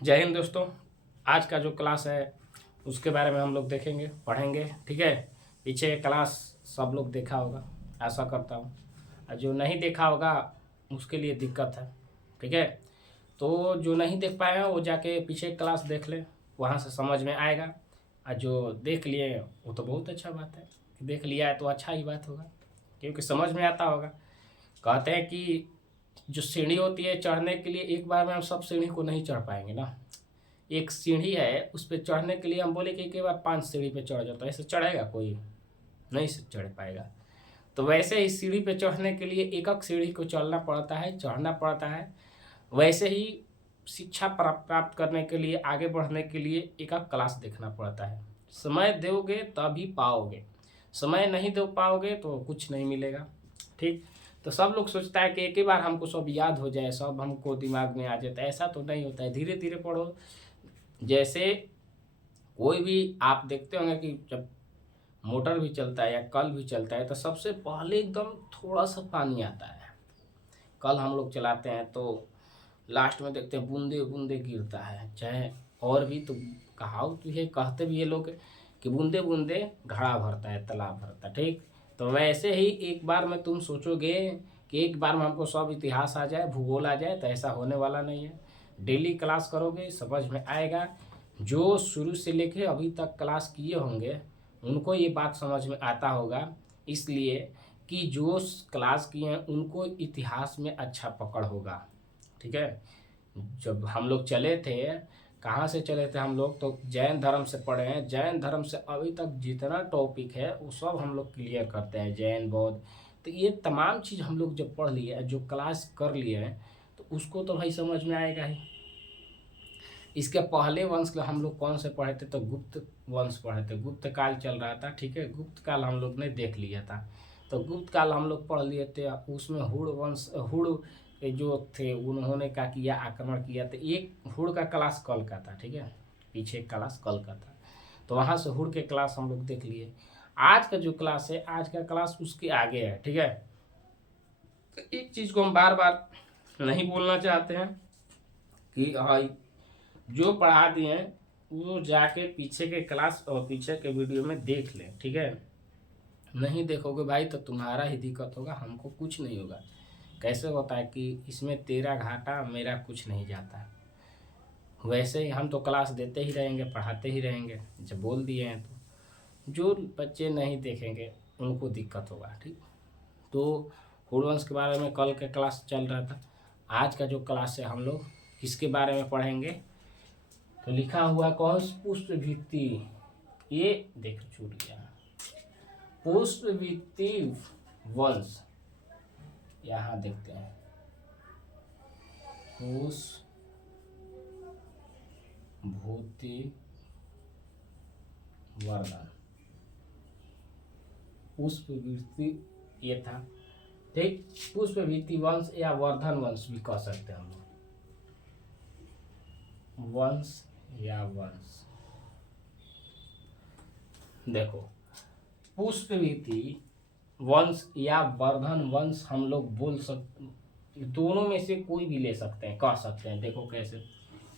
जय हिंद दोस्तों। आज का जो क्लास है उसके बारे में हम लोग देखेंगे, पढ़ेंगे। ठीक है। पीछे क्लास सब लोग देखा होगा, ऐसा करता हूँ। और जो नहीं देखा होगा उसके लिए दिक्कत है। ठीक है। तो जो नहीं देख पाए हैं वो जाके पीछे क्लास देख ले, वहाँ से समझ में आएगा। और जो देख लिए वो तो बहुत अच्छा बात है कि देख लिया है तो अच्छा ही बात होगा, क्योंकि समझ में आता होगा। कहते हैं कि जो सीढ़ी होती है चढ़ने के लिए, एक बार में हम सब सीढ़ी को नहीं चढ़ पाएंगे ना। एक सीढ़ी है, उस पर चढ़ने के लिए हम बोले कि एक बार 5 सीढ़ी पे चढ़ जाता है, ऐसे चढ़ेगा कोई? नहीं से चढ़ पाएगा। तो वैसे ही सीढ़ी पे चढ़ने के लिए एक एक सीढ़ी को चढ़ना पड़ता है, चढ़ना पड़ता है। वैसे ही शिक्षा प्राप्त करने के लिए, आगे बढ़ने के लिए एक एक क्लास देखना पड़ता है। समय दोगे तभी पाओगे, समय नहीं दे पाओगे तो कुछ नहीं मिलेगा। ठीक। तो सब लोग सोचता है कि एक ही बार हमको सब याद हो जाए, सब हमको दिमाग में आ जाए, तो ऐसा तो नहीं होता है। धीरे धीरे पढ़ो। जैसे कोई भी आप देखते होंगे कि जब मोटर भी चलता है या कल भी चलता है तो सबसे पहले एकदम थोड़ा सा पानी आता है। कल हम लोग चलाते हैं तो लास्ट में देखते हैं बूंदे बूंदे गिरता है। चाहे और भी तो कहावत भी है, कहते भी ये लोग कि बूंदे बूंदे घड़ा भरता है, तालाब भरता है। ठीक। तो वैसे ही एक बार में तुम सोचोगे कि एक बार में हमको सब इतिहास आ जाए, भूगोल आ जाए, तो ऐसा होने वाला नहीं है। डेली क्लास करोगे समझ में आएगा। जो शुरू से लेके अभी तक क्लास किए होंगे उनको ये बात समझ में आता होगा, इसलिए कि जो क्लास किए हैं उनको इतिहास में अच्छा पकड़ होगा। ठीक है। जब हम लोग चले थे, कहाँ से चले थे हम लोग, तो जैन धर्म से पढ़े हैं। जैन धर्म से अभी तक जितना टॉपिक है वो सब हम लोग क्लियर करते हैं, जैन बौद्ध। तो ये तमाम चीज़ हम लोग जब पढ़ लिए, जो क्लास कर लिए हैं, तो उसको तो भाई समझ में आएगा ही। इसके पहले वंश का हम लोग कौन से पढ़े थे, तो गुप्त वंश पढ़े थे। गुप्त काल चल रहा था। ठीक है। गुप्त काल हम लोग ने देख लिया था। तो गुप्त काल हम लोग पढ़ लिए थे। उसमें हुड़ वंश, हुड़ जो थे उन्होंने क्या किया, आक्रमण किया। तो एक हुड़ का क्लास कल का था। ठीक है। पीछे एक क्लास कल का था, तो वहाँ से हुड़ के क्लास हम लोग देख लिए। आज का जो क्लास है, आज का क्लास उसके आगे है। ठीक है। तो एक चीज़ को हम बार बार नहीं बोलना चाहते हैं कि हाँ, जो पढ़ा दिए हैं वो जाके पीछे के क्लास और पीछे के वीडियो में देख लें। ठीक है। नहीं देखोगे भाई तो तुम्हारा ही दिक्कत होगा, हमको कुछ नहीं होगा। कैसे होता है कि इसमें तेरा घाटा मेरा कुछ नहीं जाता। वैसे ही हम तो क्लास देते ही रहेंगे, पढ़ाते ही रहेंगे। जब बोल दिए हैं तो जो बच्चे नहीं देखेंगे उनको दिक्कत होगा। ठीक। तो हुड़वंश के बारे में कल का क्लास चल रहा था। आज का जो क्लास है हम लोग किसके बारे में पढ़ेंगे, तो लिखा हुआ कौन, पुष्प भित्ति। ये देखो छूट गया, पुष्प भित्ति वंश। यहाँ देखते हैं, पुष्प भूति वर्धन, पुष्प भित्ति ये था। ठीक। पुष्प भित्ति वंश या वर्धन वंश भी कह सकते हैं हम लोग, वंश या वंश। देखो, पुष्पवृत्ति वंश या वर्धन वंश हम लोग बोल सकते, दोनों में से कोई भी ले सकते हैं, कह सकते हैं। देखो कैसे,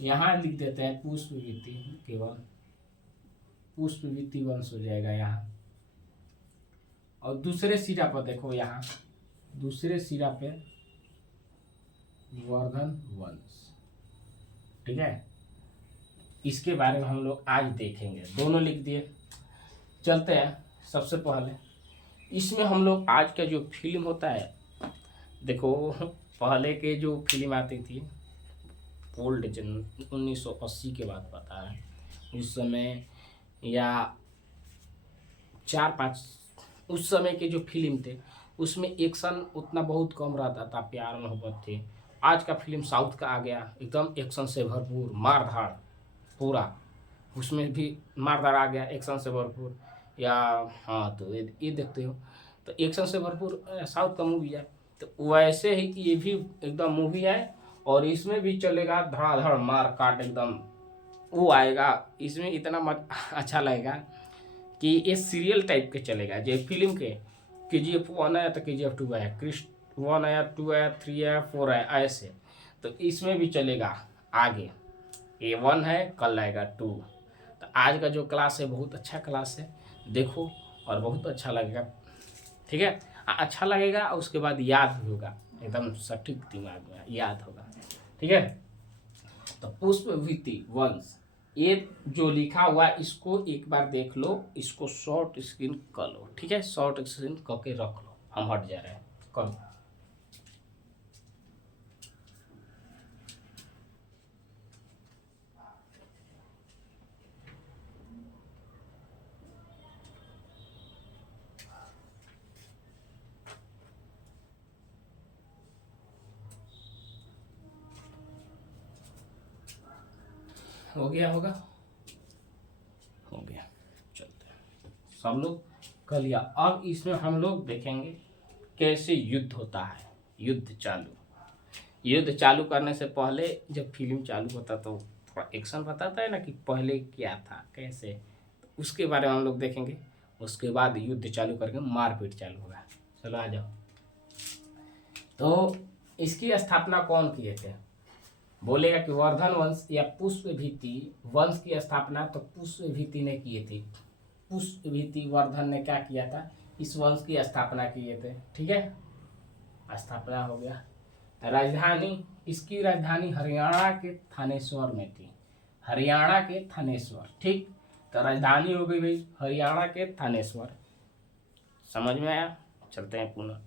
यहाँ लिख देते हैं पुष्पवृत्ति, केवल पुष्पवृत्ति वंश हो जाएगा यहाँ। और दूसरे सिरा पर देखो, यहाँ दूसरे सिरा पे वर्धन वंश। ठीक है। इसके बारे में हम लोग आज देखेंगे, दोनों लिख दिए। चलते हैं। सबसे पहले इसमें हम लोग आज का जो फिल्म होता है, देखो पहले के जो फिल्म आती थी ओल्ड जन 1980 के बाद पता है, उस समय या 4-5 उस समय के जो फिल्म थे उसमें एक्शन उतना बहुत कम रहता था, प्यार मोहब्बत थे। आज का फिल्म साउथ का आ गया, एकदम एक्शन से भरपूर, मार धाड़ पूरा, उसमें भी मार धाड़ आ गया एक्शन से भरपूर। या हाँ, तो ये देखते हो तो एक्शन से भरपूर साउथ का मूवी है। तो वैसे ही ये भी एकदम मूवी है, और इसमें भी चलेगा धड़ाधड़ मार काट एकदम, वो आएगा इसमें इतना अच्छा लगेगा कि ये सीरियल टाइप के चलेगा। जो फिल्म के KGF 1 आया तो KGF 2 आया, क्रिश 1 आया, 2 आया, 3 आया, 4 आया, ऐसे। तो इसमें भी चलेगा आगे, A1 है, कल आएगा 2। तो आज का जो क्लास है बहुत अच्छा क्लास है, देखो और बहुत अच्छा लगेगा, ठीक है। अच्छा लगेगा और उसके बाद याद भी होगा, एकदम सटीक दिमाग में याद होगा, ठीक है। तो पुष्पविति वंश, ये जो लिखा हुआ है इसको एक बार देख लो, इसको शॉर्ट स्क्रीन कर लो, ठीक है। शॉर्ट स्क्रीन करके रख लो, हम हट जा रहे हैं, कर हो गया होगा, हो गया। चलते हैं सब लोग कर लिया। अब इसमें हम लोग देखेंगे कैसे युद्ध होता है। युद्ध चालू करने से पहले जब फिल्म चालू होता तो थोड़ा एक्शन बताता है ना कि पहले क्या था कैसे, तो उसके बारे में हम लोग देखेंगे। उसके बाद युद्ध चालू करके मारपीट चालू होगा। चलो आ जाओ। तो इसकी स्थापना कौन किए थे? बोलेगा कि वर्धन वंश या पुष्पभीति वंश की स्थापना तो पुष्पभीति ने किए थे। पुष्पभीति वर्धन ने क्या किया था? इस वंश की स्थापना किए थे, ठीक है। स्थापना हो गया। राजधानी, इसकी राजधानी हरियाणा के थानेश्वर में थी। हरियाणा के थानेश्वर, ठीक। तो राजधानी हो गई भाई हरियाणा के थानेश्वर। समझ में आया? चलते हैं पुनः।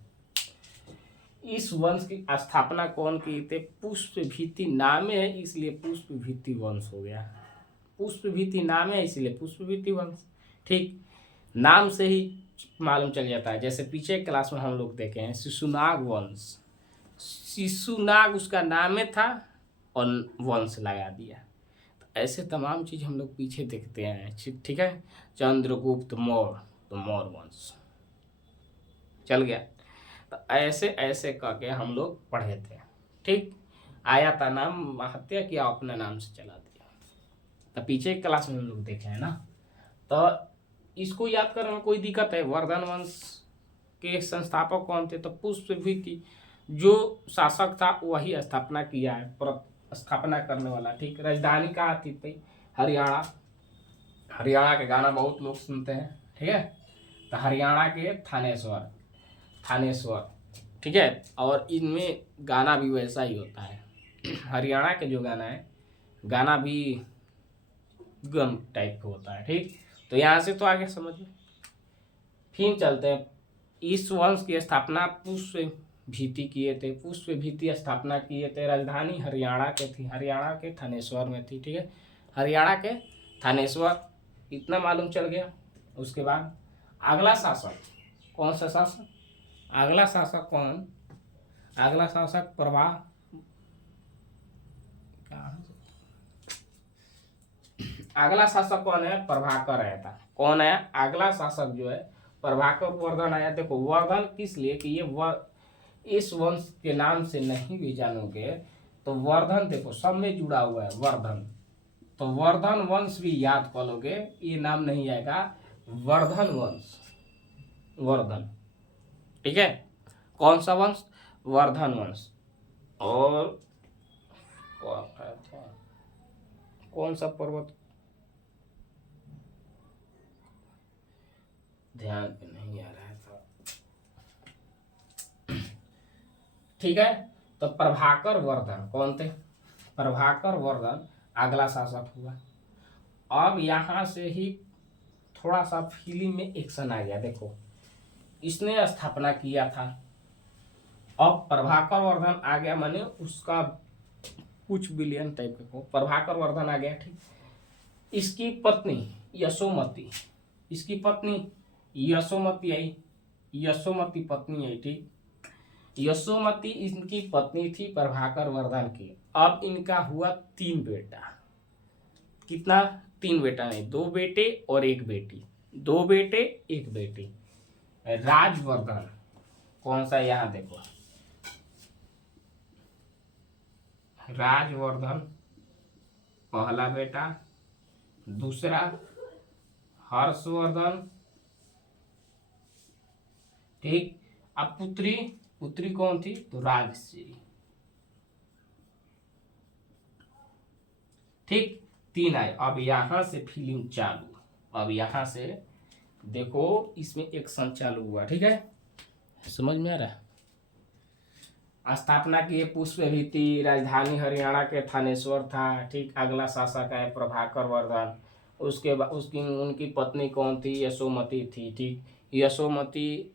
इस वंश की स्थापना कौन की थे? पुष्पभीति नाम है इसलिए पुष्पभीति वंश हो गया। पुष्पभीति नाम है इसलिए पुष्पभीति वंश, ठीक। नाम से ही मालूम चल जाता है। जैसे पीछे क्लास में हम लोग देखे हैं शिशुनाग वंश, शिशुनाग उसका नाम था और वंश लगा दिया। तो ऐसे तमाम चीज हम लोग पीछे देखते हैं, ठीक है। चंद्रगुप्त मौर्य, तो मौर्य वंश चल गया। तो ऐसे ऐसे करके हम लोग पढ़े थे, ठीक। आया था नाम, हत्या किया, अपने नाम से चला दिया। तो पीछे क्लास में हम लोग देखे हैं ना। तो इसको याद करने में कोई दिक्कत है? वर्धन वंश के संस्थापक कौन थे? तो पुष्पभीति जो शासक था वही स्थापना किया है, स्थापना करने वाला, ठीक। राजधानी कहाँ थी भाई? हरियाणा। हरियाणा के गाना बहुत लोग सुनते हैं, ठीक है। तो हरियाणा के थानेश्वर, थानेश्वर, ठीक है। और इनमें गाना भी वैसा ही होता है। हरियाणा के जो गाना है, गाना भी गम टाइप का होता है, ठीक। तो यहाँ से तो आगे समझ में। फिर चलते हैं। इस वंश की स्थापना पुष्पभीति किए थे। पुष्पभीति स्थापना किए थे, राजधानी हरियाणा के थी, हरियाणा के थानेश्वर में थी, ठीक है। हरियाणा के थानेश्वर, इतना मालूम चल गया। उसके बाद अगला शासक कौन सा शासक? अगला शासक कौन? अगला शासक अगला शासक कौन है? प्रभाकर आया था। कौन आया? अगला शासक जो है प्रभाकर वर्धन आया। देखो वर्धन किस लिए कि ये इस वंश के नाम से नहीं भी जानोगे तो वर्धन देखो सब में जुड़ा हुआ है वर्धन, तो वर्धन वंश भी याद कर लोगे, ये नाम नहीं आएगा, वर्धन वंश, वर्धन, ठीक है। कौन सा वंश? वर्धन वंश। और कौन सा पर्वत ध्यान पे नहीं आ रहा है था, ठीक है। तो प्रभाकर वर्धन कौन थे? प्रभाकर वर्धन अगला शासक हुआ। अब यहां से ही थोड़ा सा फिल्म में एक्शन आ गया। देखो इसने स्थापना किया था, अब प्रभाकर वर्धन आ गया, माने उसका कुछ बिलियन टाइप का प्रभाकर वर्धन आ गया, ठीक। इसकी पत्नी यशोमती, इसकी पत्नी यशोमती आई, यशोमती पत्नी आई, ठीक। यशोमती इनकी पत्नी थी प्रभाकर वर्धन की। अब इनका हुआ 3 बेटा। कितना? 3 बेटा नहीं, 2 बेटे और 1 बेटी, 2 बेटे 1 बेटी। राजवर्धन कौन सा? यहां देखो राजवर्धन पहला बेटा, दूसरा हर्षवर्धन, ठीक। अब पुत्री, पुत्री कौन थी? तो राजश्री, ठीक, 3 आए। अब यहाँ से फिल्म चालू, अब यहाँ से देखो इसमें एक्शन चालू हुआ, ठीक है, समझ में आ रहा है। स्थापना की पुष्पवती, राजधानी हरियाणा के थानेश्वर था, ठीक। अगला शासक है प्रभाकर वर्धन, उसके बाद उसकी उनकी पत्नी कौन थी, यशोमती थी, ठीक। यशोमती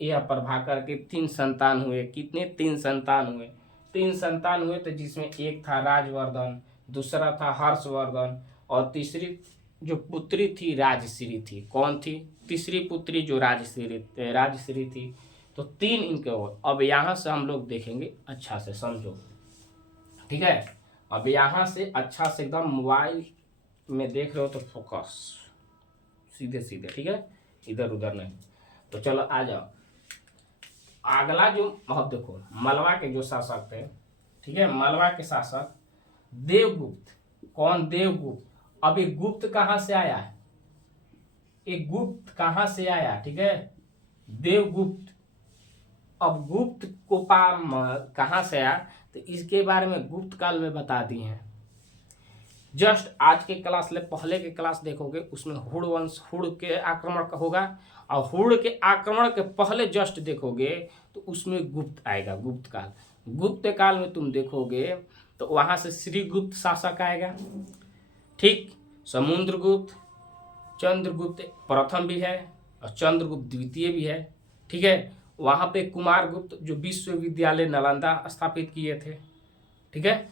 या प्रभाकर के 3 संतान हुए, कितने, 3 संतान हुए, 3 संतान हुए, तो जिसमें एक था राजवर्धन, दूसरा था हर्षवर्धन, और तीसरी जो पुत्री थी राजश्री थी। कौन थी, तीसरी पुत्री जो राजश्री थी। तो 3 इनके हो। अब यहाँ से हम लोग देखेंगे, अच्छा से समझो, ठीक है। अब यहाँ से अच्छा से एकदम मोबाइल में देख रहे हो तो फोकस सीधे सीधे, ठीक है, इधर उधर नहीं। तो चलो आ जाओ, अगला जो अब देखो मलवा के जो शासक थे, ठीक है, मलवा के शासक देवगुप्त। कौन, देवगुप्त। अब ये गुप्त कहाँ से आया है, एक गुप्त कहाँ से आया, ठीक है, देवगुप्त। अब गुप्त को कहाँ से आया, तो इसके बारे में गुप्त काल में बता दिए हैं। जस्ट आज के क्लास ले पहले के क्लास देखोगे, उसमें हुड़ वंश, हुड़ के आक्रमण का होगा, और हुड़ के आक्रमण के पहले जस्ट देखोगे तो उसमें गुप्त आएगा, गुप्त काल। गुप्त काल में तुम देखोगे तो वहां से श्रीगुप्त शासक आएगा, ठीक। समुद्रगुप्त, चंद्रगुप्त प्रथम भी है और चंद्रगुप्त द्वितीय भी है, ठीक है। वहां पे कुमारगुप्त जो विश्वविद्यालय नालंदा स्थापित किए थे, ठीक है,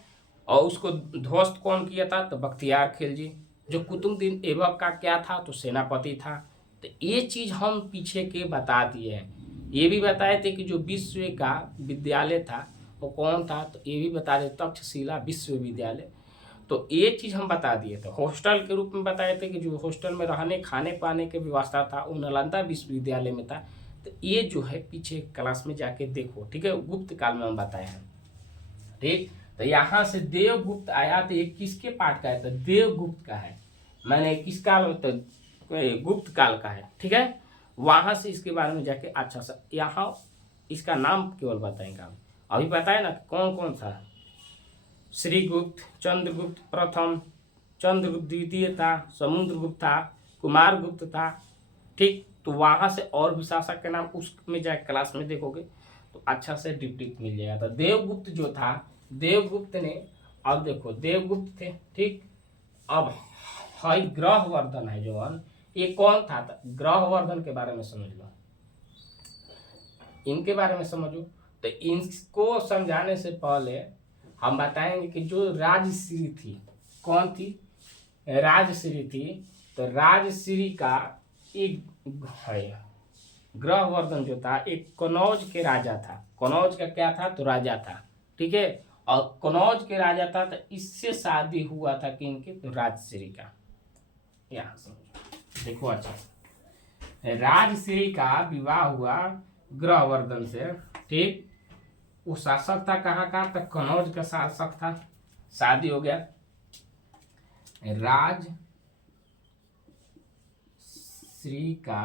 और उसको ध्वस्त कौन किया था, तो बख्तियार खिलजी। जो कुतुबुद्दीन ऐबक का क्या था, तो सेनापति था। तो ये चीज हम पीछे के बता दिए हैं। ये भी बताए थे कि जो विश्व का विद्यालय था वो कौन था, तो ये भी बता दे, तक्षशिला विश्वविद्यालय। तो ये चीज हम बता दिए थे। हॉस्टल के रूप में बताए थे कि जो हॉस्टल में रहने खाने पाने की व्यवस्था था वो नालंदा विश्वविद्यालय में था। तो ये जो है पीछे क्लास में जाके देखो, ठीक है, गुप्त काल में हम बताए हैं, ठीक। तो यहाँ से देवगुप्त आया, तो ये किसके पाठ का है, तो देवगुप्त का है, मैंने किस काल, तो गुप्त काल का है, ठीक है। वहां से इसके बारे में जाके अच्छा सा यहाँ इसका नाम केवल बताएंगे हम। अभी बताए ना कौन कौन था, श्रीगुप्त, चंद्रगुप्त प्रथम, चंद्रगुप्त द्वितीय था, समुद्रगुप्त था, कुमारगुप्त था, ठीक। तो वहां से और भी शासक के नाम उसमें जाए क्लास में देखोगे तो अच्छा से डिप मिल जाएगा। तो देवगुप्त जो था, देवगुप्त ने, अब देखो देवगुप्त थे, ठीक। अब हाई ग्रहवर्धन है जो, ये कौन था, ग्रहवर्धन के बारे में समझ लो, इनके बारे में समझो। तो इनको समझाने से पहले हम बताएंगे कि जो राजश्री थी, कौन थी, राजश्री थी। तो राजश्री का एक है, ग्रहवर्धन जो था एक कनौज के राजा था। कनौज का क्या था, तो राजा था, ठीक है। और कनौज के राजा था, तो इससे शादी हुआ था किनके, तो राजश्री का। यहाँ समझो, देखो अच्छा, राजश्री का विवाह हुआ ग्रहवर्धन से, ठीक। वो शासक था कहाँ का, तो कनौज का शासक था। शादी हो गया, राजश्री का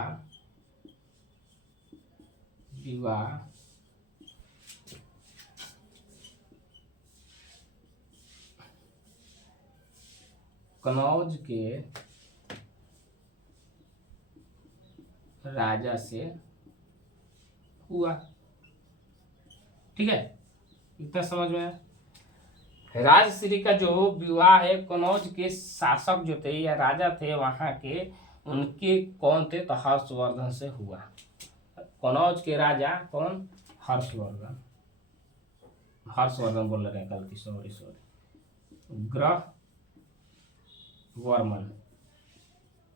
विवाह कनौज के राजा से हुआ, ठीक है, इतना समझ में आया। राजश्री का जो विवाह है कनौज के शासक जो थे या राजा थे वहां के, उनके कौन थे, तो हर्षवर्धन से हुआ। कनौज के राजा कौन, हर्षवर्धन, हर्षवर्धन बोल रहे हैं गलती, सॉरी,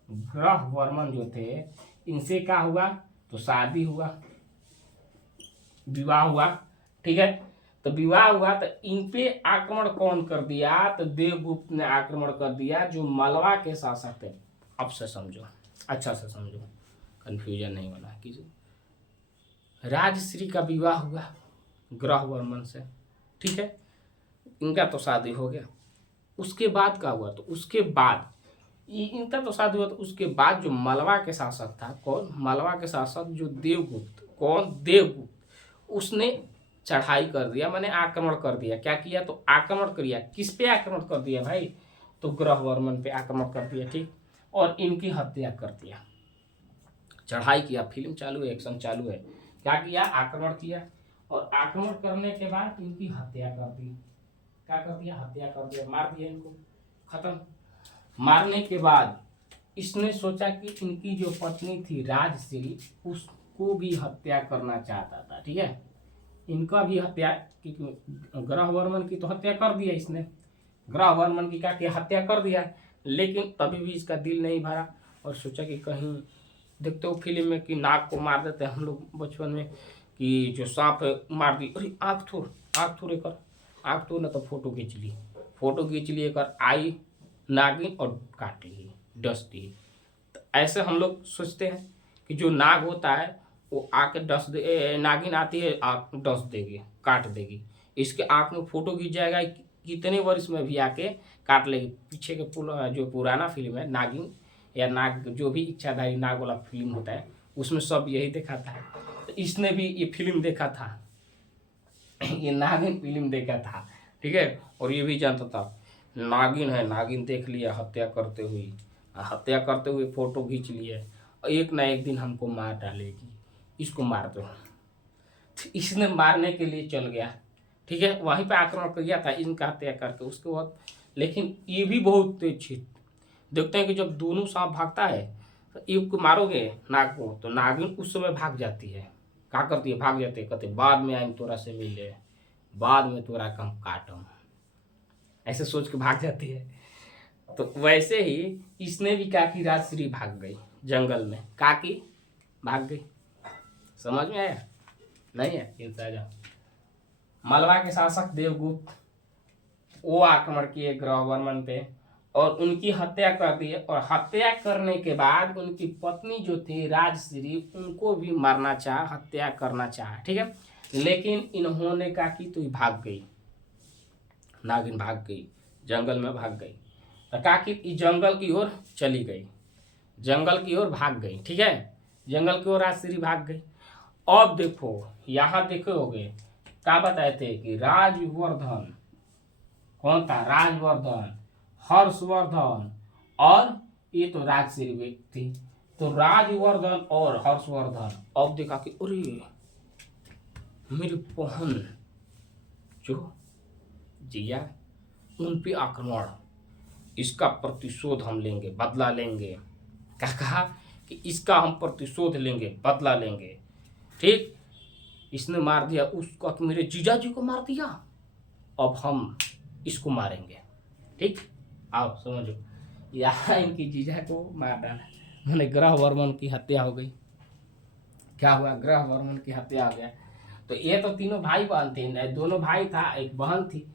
ग्रहवर्मन जो थे, इनसे क्या हुआ, तो शादी हुआ, विवाह हुआ, ठीक है। तो विवाह हुआ तो इन पे आक्रमण कौन कर दिया, तो देवगुप्त ने आक्रमण कर दिया, जो मलवा के शासक थे। अब से समझो, अच्छा से समझो, कंफ्यूजन नहीं होना किसी। राजश्री का विवाह हुआ ग्रहवर्मन से, ठीक है, इनका तो शादी हो गया। उसके बाद क्या हुआ, तो उसके बाद इनका तो शादी हुआ, तो उसके बाद जो मलवा के शासक था, कौन, मलवा के शासक जो देवगुप्त, कौन, देवगुप्त, उसने चढ़ाई कर दिया, मैंने आक्रमण कर दिया। क्या किया, तो आक्रमण किया, किस पे आक्रमण कर दिया भाई, तो ग्रहवर्मन पे आक्रमण कर दिया, ठीक, और इनकी हत्या कर दिया। चढ़ाई किया, फिल्म चालू है, एक्शन चालू है, क्या किया, आक्रमण किया, और आक्रमण करने के बाद इनकी हत्या कर दी। क्या कर दिया, हत्या कर दिया, मार दिया इनको, खत्म। मारने के बाद इसने सोचा कि इनकी जो पत्नी थी राजश्री, उसको भी हत्या करना चाहता था, ठीक है, इनका भी हत्या, क्योंकि ग्रहवर्मन की तो हत्या कर दिया इसने, ग्रहवर्मन की क्या किया, हत्या कर दिया, लेकिन तभी भी इसका दिल नहीं भरा, और सोचा कि कहीं, देखते हो फिल्म में कि नाग को मार देते हैं हम लोग बचपन में, कि जो सांप है मार दी, अरे आँख थोड़े कर, आँख तो ना, तो फोटो खींच ली, फोटो खींच लिए कर आई नागिन और काट ली, डस दी। तो ऐसे हम लोग सोचते हैं कि जो नाग होता है वो आके डस दे, नागिन आती है आँख डस देगी, काट देगी, इसके आँख में फोटो खींच जाएगा, कितने वर्ष में भी आके काट लेगी। पीछे के जो पुराना फिल्म है नागिन या नाग, जो भी इच्छाधारी नाग वाला फिल्म होता है, उसमें सब यही दिखाता है। तो इसने भी ये फिल्म देखा था, ये नागिन फिल्म देखा था, ठीक है, और ये भी जानता था नागिन है, नागिन देख लिया हत्या करते हुए फोटो खींच लिए, और एक ना एक दिन हमको मार डालेगी, इसको मार दो। तो इसने मारने के लिए चल गया, ठीक है, वहीं पे आक्रमण किया था इनका हत्या करके, उसके बाद, लेकिन ये भी बहुत तेज थी। देखते हैं कि जब दोनों सांप भागता है, तो एक को मारोगे नाग को, तो नागिन उस समय भाग जाती है, क्या करती है, भाग जाती है, कहते बाद में आएंगे तोरा से मिले, बाद में तोरा का हम काटम, ऐसे सोच के भाग जाती है। तो वैसे ही इसने भी कहा कि राजश्री भाग गई जंगल में, काकी भाग गई। समझ में आया, नहीं है, ये जाओ। मलवा के शासक देवगुप्त वो आक्रमण किए ग्रहवर्मन पे और उनकी हत्या कर दी, और हत्या करने के बाद उनकी पत्नी जो थी राजश्री, उनको भी मारना चाहा, हत्या करना चाहा, ठीक है, लेकिन इन्होंने कहा कि तू भाग गई, नागिन भाग गई, जंगल में भाग गई, तो कहा कि जंगल की ओर चली गई, जंगल की ओर भाग गई, ठीक है, जंगल की ओर राजश्री भाग गई। अब देखो यहाँ देखोगे क्या बताए थे कि राजवर्धन, कौन था, राजवर्धन, हर्षवर्धन, और ये तो राजश्री व्यक्ति थी, तो राजवर्धन और हर्षवर्धन अब देखा कि अरे मेरी बहन जो जिया, उन पे आक्रमण, इसका प्रतिशोध हम लेंगे, बदला लेंगे। क्या कहा कि इसका हम प्रतिशोध लेंगे, बदला लेंगे, ठीक, इसने मार दिया उसको, कि मेरे जीजा जी को मार दिया, अब हम इसको मारेंगे, ठीक, आओ समझो, यहाँ इनकी जीजा को मार डाला, मैंने ग्रहवर्मन की हत्या हो गई। क्या हुआ, ग्रहवर्मन की हत्या हो गया। तो ये तो तीनों भाई बहन थे, दोनों भाई था, एक बहन थी,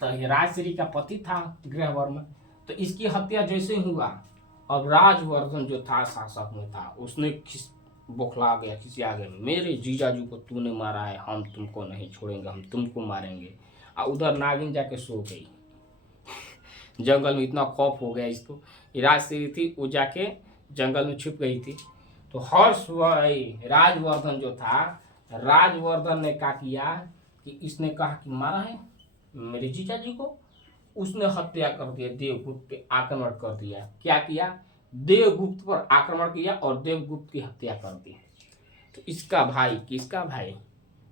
तो ये राजश्री का पति था ग्रहवर्मन, तो इसकी हत्या जैसे हुआ, अब राजवर्धन जो था शासक में था, उसने बौखला गया, किसी आगे, मेरे जीजाजी को तूने मारा है, हम तुमको नहीं छोड़ेंगे, हम तुमको मारेंगे। और उधर नागिन जाके सो गई जंगल में, इतना खौफ हो गया इसको, राजश्री थी वो जाके जंगल में छुप गई थी। तो राजवर्धन जो था, राजवर्धन ने क्या किया कि इसने कहा कि मारा है मेरे जीजा जी को, उसने हत्या कर दिया, देवगुप्त पे आक्रमण कर दिया। क्या किया, देवगुप्त पर आक्रमण किया और देवगुप्त की हत्या कर दी। तो इसका भाई, किसका भाई,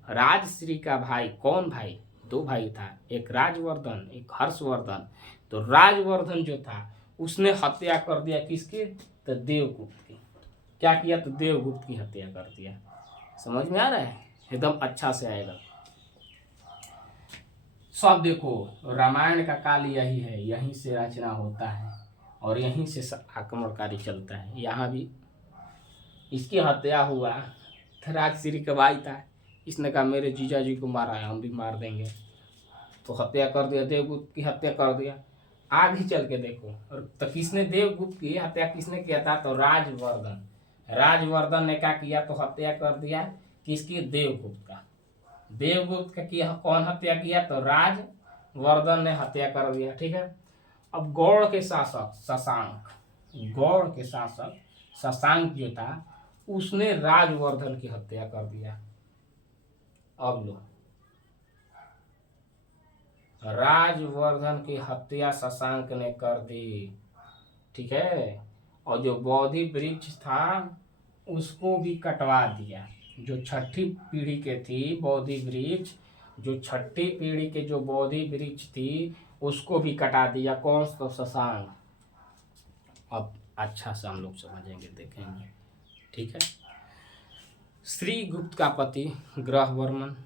राजश्री का भाई, कौन भाई, दो भाई था, एक राजवर्धन एक हर्षवर्धन। तो राजवर्धन जो था उसने हत्या कर दिया किसकी, तो देवगुप्त की। क्या किया, तो देवगुप्त की हत्या कर दिया। समझ में आ रहा है, एकदम अच्छा से आएगा सब। देखो रामायण का काल यही है, यहीं से रचना होता है और यहीं से आक्रमणकारी चलता है। यहाँ भी इसकी हत्या हुआ, राजश्री का भाई था, इसने कहा मेरे जीजा जी को मारा है, हम भी मार देंगे, तो हत्या कर दिया, देवगुप्त की हत्या कर दिया। आगे चल के देखो, तो किसने देवगुप्त की हत्या किसने किया था, तो राजवर्धन। राजवर्धन ने क्या किया, तो हत्या कर दिया किसकी, देवगुप्त का। देवगुप्त का किया, कौन हत्या किया, तो राजवर्धन ने हत्या कर दिया, ठीक है। अब गौड़ के शासक शशांक, गौड़ के शासक शशांक जो था, उसने राजवर्धन की हत्या कर दिया। अब लो, राजवर्धन की हत्या शशांक ने कर दी, ठीक है। और जो बोधि वृक्ष था उसको भी कटवा दिया। जो छठी पीढ़ी के थी बोधि वृक्ष, जो छठी पीढ़ी के जो बोधि वृक्ष थी उसको भी कटा दिया। कौन? तो शशांक। अब अच्छा से हम लोग समझेंगे, देखेंगे, ठीक है। श्री गुप्त का पति ग्रहवर्मन,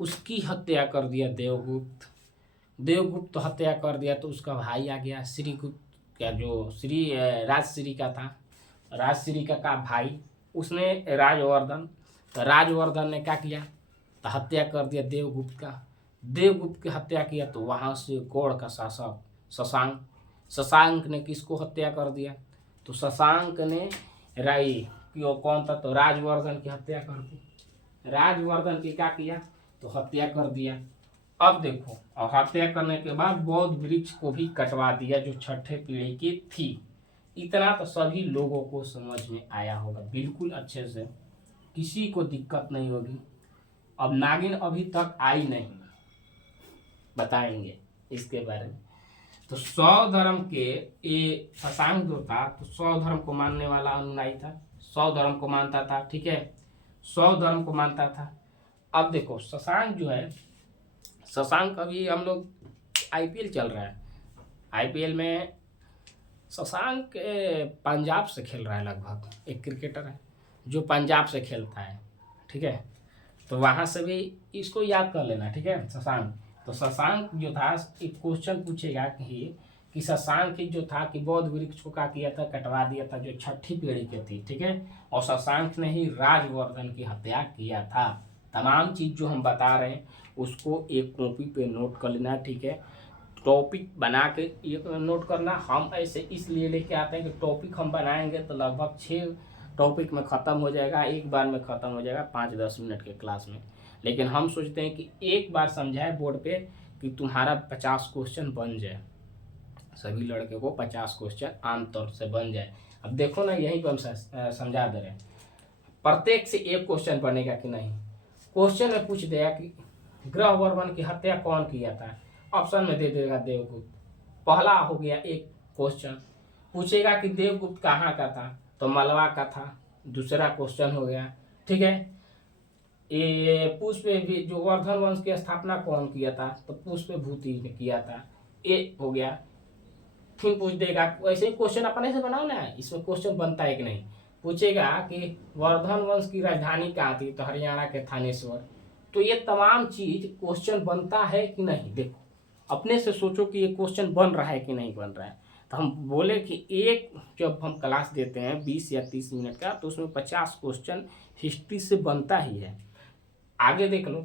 उसकी हत्या कर दिया देवगुप्त। देवगुप्त हत्या कर दिया तो उसका भाई आ गया श्रीगुप्त, क्या जो राजश्री का था, राजश्री का भाई, उसने राजवर्धन। तो राजवर्धन ने क्या किया? तो हत्या कर दिया देवगुप्त का। देवगुप्त की हत्या किया तो वहाँ से गौड़ का शासक शशांक, शशांक ने किसको हत्या कर दिया? तो शशांक ने राई कि वो कौन था? तो राजवर्धन की हत्या कर दी। राजवर्धन की क्या किया? तो हत्या कर दिया। अब देखो, और हत्या करने के बाद बौद्ध वृक्ष को भी कटवा दिया जो छठे पीढ़ी की थी। इतना तो सभी लोगों को समझ में आया होगा बिल्कुल अच्छे से, किसी को दिक्कत नहीं होगी। अब नागिन अभी तक आई नहीं, बताएंगे इसके बारे में। तो सौ धर्म के ये शशांक जो था तो सौ धर्म को मानने वाला अनुयायी था, सौ धर्म को मानता था, ठीक है, सौ धर्म को मानता था। अब देखो शशांक जो है, शशांक अभी हम लोग आईपीएल चल रहा है, आईपीएल में शशांक पंजाब से खेल रहा है, लगभग एक क्रिकेटर है जो पंजाब से खेलता है, ठीक है। तो वहाँ से भी इसको याद कर लेना, ठीक है, शशांक। तो शशांक जो था, एक क्वेश्चन पूछेगा कि शशांक जो था कि बौद्ध वृक्ष को क्या किया था? कटवा दिया था, जो छठी पीढ़ी की थी, ठीक है। और शशांक ने ही राजवर्धन की हत्या किया था। तमाम चीज़ जो हम बता रहे हैं उसको एक कॉपी पे नोट कर लेना, ठीक है। टॉपिक बना के ये नोट करना। हम ऐसे इसलिए लेके आते हैं कि टॉपिक हम बनाएंगे तो लगभग 6 टॉपिक में ख़त्म हो जाएगा, एक बार में ख़त्म हो जाएगा 5-10 मिनट के क्लास में। लेकिन हम सोचते हैं कि एक बार समझाए बोर्ड पे कि तुम्हारा 50 क्वेश्चन बन जाए, सभी लड़के को 50 क्वेश्चन आमतौर से बन जाए। अब देखो ना, यहीं पर हम समझा दे रहे हैं, प्रत्येक से एक क्वेश्चन बनेगा कि नहीं। क्वेश्चन में पूछ देगा कि ग्रहवर्मन की हत्या कौन किया था? ऑप्शन में दे देगा देवगुप्त। पहला हो गया एक क्वेश्चन। पूछेगा कि देवगुप्त कहाँ का था? तो मलवा का था, दूसरा क्वेश्चन हो गया, ठीक है। ये पुष्प भी जो वर्धन वंश की स्थापना कौन किया था? तो पुष्प भूति ने किया था, ये हो गया। फिर पूछ देगा, वैसे ही क्वेश्चन अपने से बनाओ ना, इसमें क्वेश्चन बनता है कि नहीं। पूछेगा कि वर्धन वंश की राजधानी कहाँ थी? तो हरियाणा के थानेश्वर। तो ये तमाम चीज क्वेश्चन बनता है कि नहीं, देखो अपने से सोचो कि ये क्वेश्चन बन रहा है कि नहीं बन रहा है। तो हम बोले कि एक जब हम क्लास देते हैं 20 या 30 मिनट का, तो उसमें 50 क्वेश्चन हिस्ट्री से बनता ही है। आगे देख लो,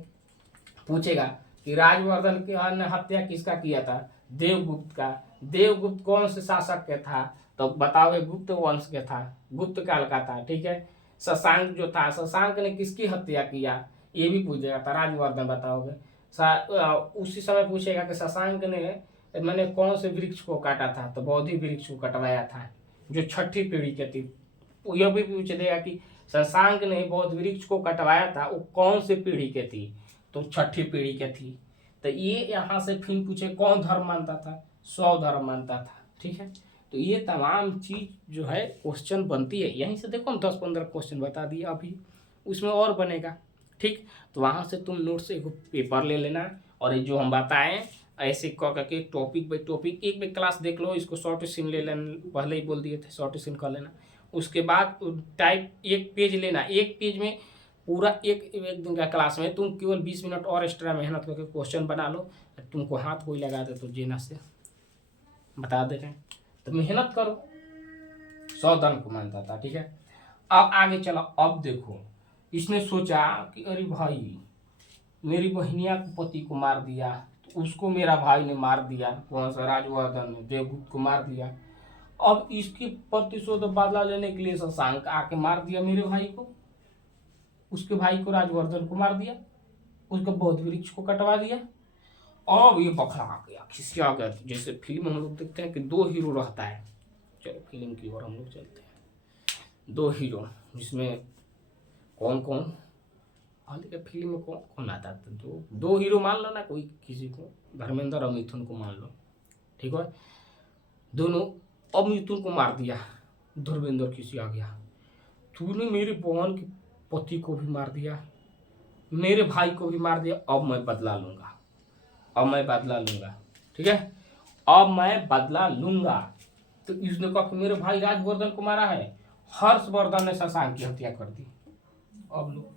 पूछेगा कि राजवर्धन की हत्या किसका किया था? देवगुप्त का। देवगुप्त कौन से शासक के था? तो बताओगे गुप्त वंश के था, गुप्त काल का था, ठीक है। शशांक जो था, शशांक ने किसकी हत्या किया? ये भी पूछेगा था, राजवर्धन बताओगे। उसी समय पूछेगा कि शशांक ने मैंने कौन से वृक्ष को काटा था? तो बोधि वृक्ष को कटवाया था जो छठी पीढ़ी के थी। यह भी पूछ देगा कि शशांक ने बौद्ध वृक्ष को कटवाया था, वो कौन से पीढ़ी के थी? तो छठी पीढ़ी के थी। तो ये यहाँ से फिर पूछे कौन धर्म मानता था? सौ धर्म मानता था, ठीक है। तो ये तमाम चीज जो है क्वेश्चन बनती है, यहीं से देखो हम 10-15 क्वेश्चन बता दिए, अभी उसमें और बनेगा, ठीक। तो वहाँ से तुम नोट से एक पेपर ले लेना, और ये जो हम बताएं ऐसे कह करके टॉपिक बाई टॉपिक एक भी क्लास देख लो, इसको शॉर्ट सीन ले लेना, पहले ही बोल दिए थे शॉर्ट सीन कर लेना। उसके बाद टाइप एक पेज लेना, एक पेज में पूरा एक दिन का क्लास में तुम केवल 20 मिनट और एक्स्ट्रा मेहनत करके क्वेश्चन बना लो। तुमको हाथ कोई लगा दे तो जेना से बता दे रहे हैं, तो मेहनत करो। 100 धर्म को मानता था, ठीक है। अब आगे चलो, अब देखो इसने सोचा कि अरे भाई मेरी बहनिया को पति को मार दिया, तो उसको मेरा भाई ने मार दिया, कौन सा? राजवर्धन ने देवगुप्त को मार दिया। अब इसकी प्रतिशोध बदला लेने के लिए शशांक आके मार दिया मेरे भाई को, उसके भाई को राजवर्धन को मार दिया, उसके बौद्ध वृक्ष को कटवा दिया। अब ये बखला गया, खिसिया गया। जैसे फिल्म हम लोग देखते हैं कि 2 हीरो रहता है, चलो फिल्म की ओर हम लोग चलते हैं। 2 हीरो जिसमें कौन कौन? हॉली का फिल्म में कौन कौन आता था, दो हीरो मान लो ना, कोई किसी को, धर्मेंद्र और मिथुन को मान लो, ठीक है, दोनों। अब मिथुन को मार दिया, धर्मेंद्र किसी आ गया, तूने मेरे बहन के पति को भी मार दिया, मेरे भाई को भी मार दिया, अब मैं बदला लूंगा, अब मैं बदला लूंगा, ठीक है, अब मैं बदला लूंगा। तो इसने कहा कि मेरे भाई राजवर्धन को मारा है, हर्षवर्धन ने शशांक की हत्या कर दी। अब लो,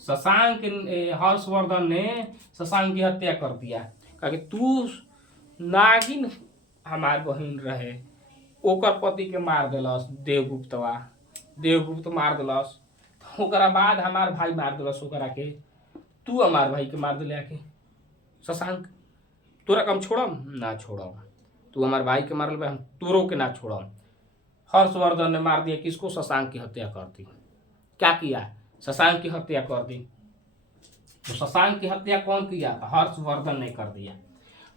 शशांक हर्षवर्धन ने शशांक की हत्या कर दिया, कहा कि तू नागिन हमार बहन रहे, ओकर पति के मार दिलस देवगुप्तवा, देवगुप्त मार दिलस, ओकरा बाद हमार भाई मार दिलस ओकरा के, तू हमार भाई के मार दिले के शशांक, तोरा कम छोड़म ना छोड़म, तू हमार भाई के मारल हम तोरो के ना छोड़म। हर्षवर्धन ने मार दिया किसको, शशांक की हत्या कर दी। क्या किया, शशांक की हत्या कर दी। तो शशांक की हत्या कौन किया था, हर्षवर्धन ने कर दिया।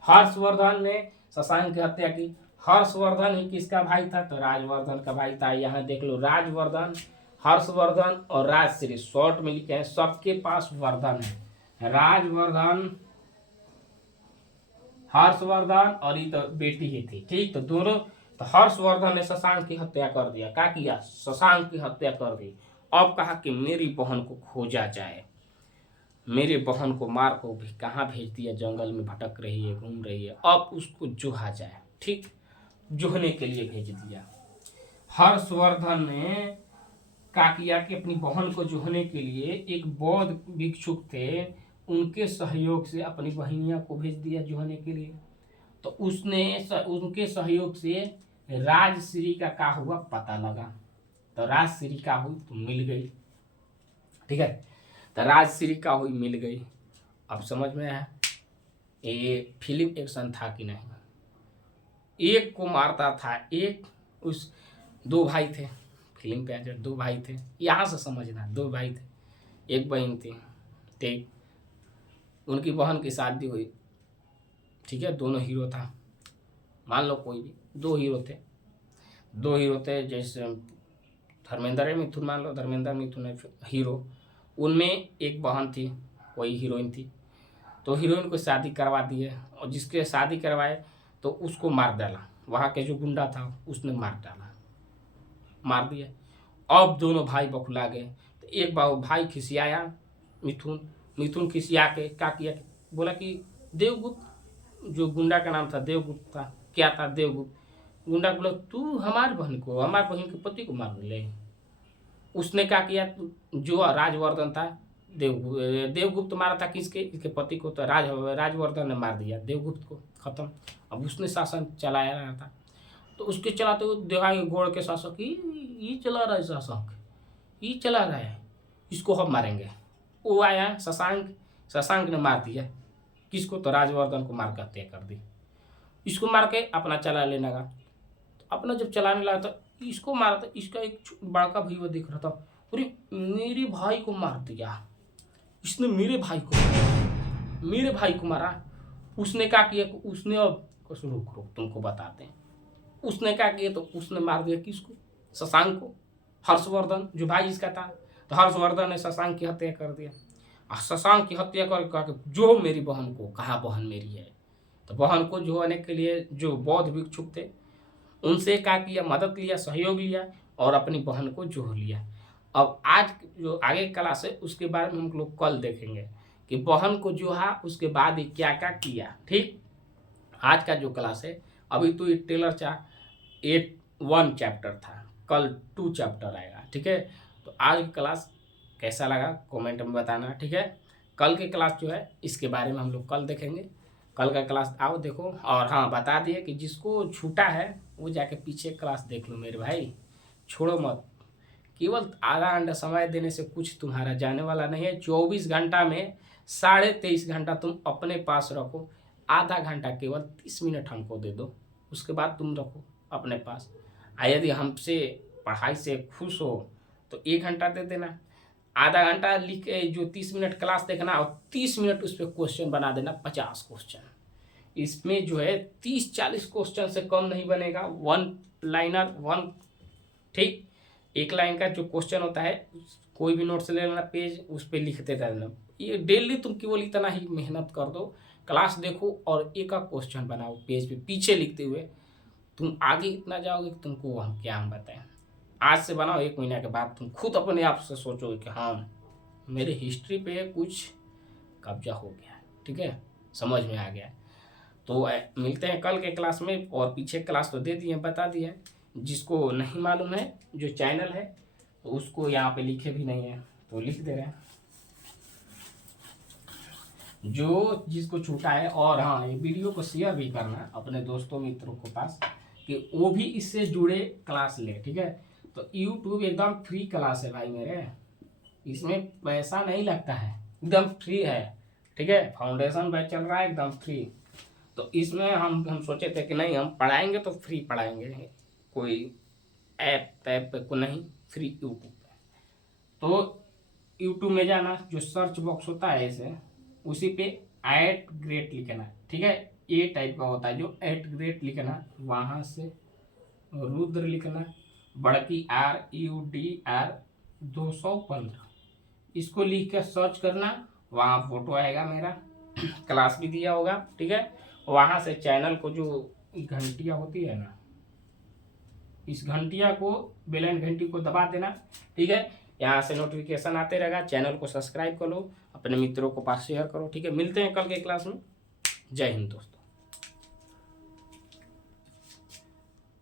हर्षवर्धन ने शशांक की हत्या की। हर्षवर्धन ही किसका भाई था, तो राजवर्धन का भाई था। यहाँ देख लो, राजवर्धन, हर्षवर्धन और राजश्री शॉर्ट में लिखे हैं, सबके पास वर्धन है, राजवर्धन, हर्षवर्धन और ये तो बेटी ही थी, ठीक। तो दोनों, तो हर्षवर्धन ने शशांक की हत्या कर दिया। क्या किया, शशांक की हत्या कर दी। अब कहा कि मेरी बहन को खोजा जाए, मेरे बहन को मार को भी कहाँ भेज दिया, जंगल में भटक रही है, घूम रही है, अब उसको जोहा जाए, ठीक, जोहने के लिए भेज दिया। हर्षवर्धन ने क्या किया कि अपनी बहन को जोहने के लिए एक बौद्ध भिक्षुक थे, उनके सहयोग से अपनी बहनिया को भेज दिया जोहने के लिए। तो उसने उनके सहयोग से राजश्री का क्या हुआ पता लगा, तो राजश्री का हुई तो मिल गई, ठीक है, तो राजश्री का हुई मिल गई। अब समझ में आया ये फिल्म एक्शन था कि नहीं। एक को मारता था एक, उस दो भाई थे फिल्म पे, जो दो भाई थे, यहाँ से समझना, दो भाई थे, एक बहन थी, ठीक, उनकी बहन की शादी हुई, ठीक है, दोनों हीरो था, मान लो कोई भी दो हीरो थे, दो हीरो थे, जैसे धर्मेंद्र है मिथुन, मान लो धर्मेंद्र मिथुन है हीरो, उनमें एक बहन थी, कोई हीरोइन थी, तो हीरोइन को शादी करवा दिए, और जिसके शादी करवाए तो उसको मार डाला, वहाँ के जो गुंडा था उसने मार डाला, मार दिया। अब दोनों भाई बखुला गए, तो एक भाई खिसियाया, मिथुन खिसिया के क्या किया, बोला कि देवगुप्त, जो गुंडा का नाम था देवगुप्त था, क्या था देवगुप्त, गुंडा बोला तू हमारे बहन को, हमारे बहन के पति को मार ले। उसने क्या किया, जो राजवर्धन था, देवगुप्त मारा था किसके, इसके पति को, तो राजवर्धन ने मार दिया देवगुप्त को, खत्म। अब उसने शासन चलाया रहा था, तो उसके चलाते हुए देखा गोड़ के शासक, ये चला रहा है शासक, ये चला रहा है, इसको हम मारेंगे। वो आया शशांक ने मार दिया किसको, तो राजवर्धन को मार कर हत्या कर दी। इसको मार के अपना चला लेने लगा, तो अपना जब चलाने लगा तो इसको मारा, था इसका एक बड़का भैया देख रहा था, अरे मेरे भाई को मार दिया इसने, मेरे भाई को मारा। उसने क्या किया, उसने, अब रुक तुमको बताते हैं, उसने क्या किया, तो उसने मार दिया किसको, शशांक को, हर्षवर्धन जो भाई इसका था, तो हर्षवर्धन ने शशांक की हत्या कर दिया। और शशांक की हत्या करके कहा कि जो मेरी बहन को, कहाँ बहन मेरी है, तो बहन को जोड़ने के लिए जो बौद्ध भिक्षुक थे उनसे क्या किया, मदद लिया, सहयोग लिया, और अपनी बहन को जोड़ लिया। अब आज जो आगे क्लास है उसके बारे में हम लोग कल देखेंगे कि बहन को जोहा, उसके बाद ही क्या क्या किया, ठीक। आज का जो क्लास है, अभी तो ये टेलर 1 चैप्टर था, कल 2 चैप्टर आएगा, ठीक है। तो आज की क्लास कैसा लगा कमेंट में बताना, ठीक है। कल की क्लास जो है इसके बारे में हम लोग कल देखेंगे, कल का क्लास आओ देखो। और हाँ, बता दिए कि जिसको छूटा है वो जाके पीछे क्लास देख लो मेरे भाई, छोड़ो मत। केवल आधा घंटा समय देने से कुछ तुम्हारा जाने वाला नहीं है। 24 घंटा में 23.5 घंटा तुम अपने पास रखो, आधा घंटा केवल 30 मिनट हमको दे दो, उसके बाद तुम रखो अपने पास। यदि हमसे पढ़ाई से खुश हो तो 1 घंटा दे देना, आधा घंटा लिख के जो 30 मिनट क्लास देखना, और 30 मिनट उस पर क्वेश्चन बना देना, 50 क्वेश्चन। इसमें जो है 30-40 क्वेश्चन से कम नहीं बनेगा, 1 लाइनर 1, ठीक। एक लाइन का जो क्वेश्चन होता है, कोई भी नोट्स ले लेना, पेज उस पर लिखते रहना। ये डेली तुम केवल इतना ही मेहनत कर दो, क्लास देखो और एक का क्वेश्चन बनाओ पेज पे पीछे लिखते हुए, तुम आगे इतना जाओगे कि तुमको हम क्या हम बताएं। आज से बनाओ, 1 महीना के बाद तुम खुद अपने आप से सोचोगे कि हाँ मेरे हिस्ट्री पे कुछ कब्जा हो गया, ठीक है, समझ में आ गया। तो मिलते हैं कल के क्लास में। और पीछे क्लास तो दे दिए, बता दिया है। जिसको नहीं मालूम है जो चैनल है तो उसको यहाँ पे लिखे भी नहीं है तो लिख दे रहे हैं, जो जिसको छूटा है। और हाँ, ये वीडियो को शेयर भी करना अपने दोस्तों मित्रों के पास कि वो भी इससे जुड़े क्लास ले, ठीक है। तो यूट्यूब एकदम फ्री क्लास है भाई मेरे, इसमें पैसा नहीं लगता है, एकदम फ्री है, ठीक है। फाउंडेशन बैच चल रहा है एकदम फ्री। तो इसमें हम सोचे थे कि नहीं, हम पढ़ाएंगे तो फ्री पढ़ाएंगे, कोई ऐप को नहीं, फ्री यूट्यूब पे। तो यूट्यूब में जाना, जो सर्च बॉक्स होता है ऐसे, उसी पे @ग्रेट लिखना, ठीक है। ए टाइप का होता है जो @ग्रेट लिखना, वहाँ से रुद्र लिखना, बड़की RUDR 215, इसको लिख कर सर्च करना, वहाँ फोटो आएगा मेरा, क्लास भी दिया होगा, ठीक है। वहाँ से चैनल को जो घंटिया होती है ना, इस घंटिया को, बेल आइकन घंटी को दबा देना, ठीक है। यहाँ से नोटिफिकेशन आते रहेगा, चैनल को सब्सक्राइब करो, अपने मित्रों को पास शेयर करो, ठीक है। मिलते हैं कल के क्लास में। जय हिंद दोस्तों।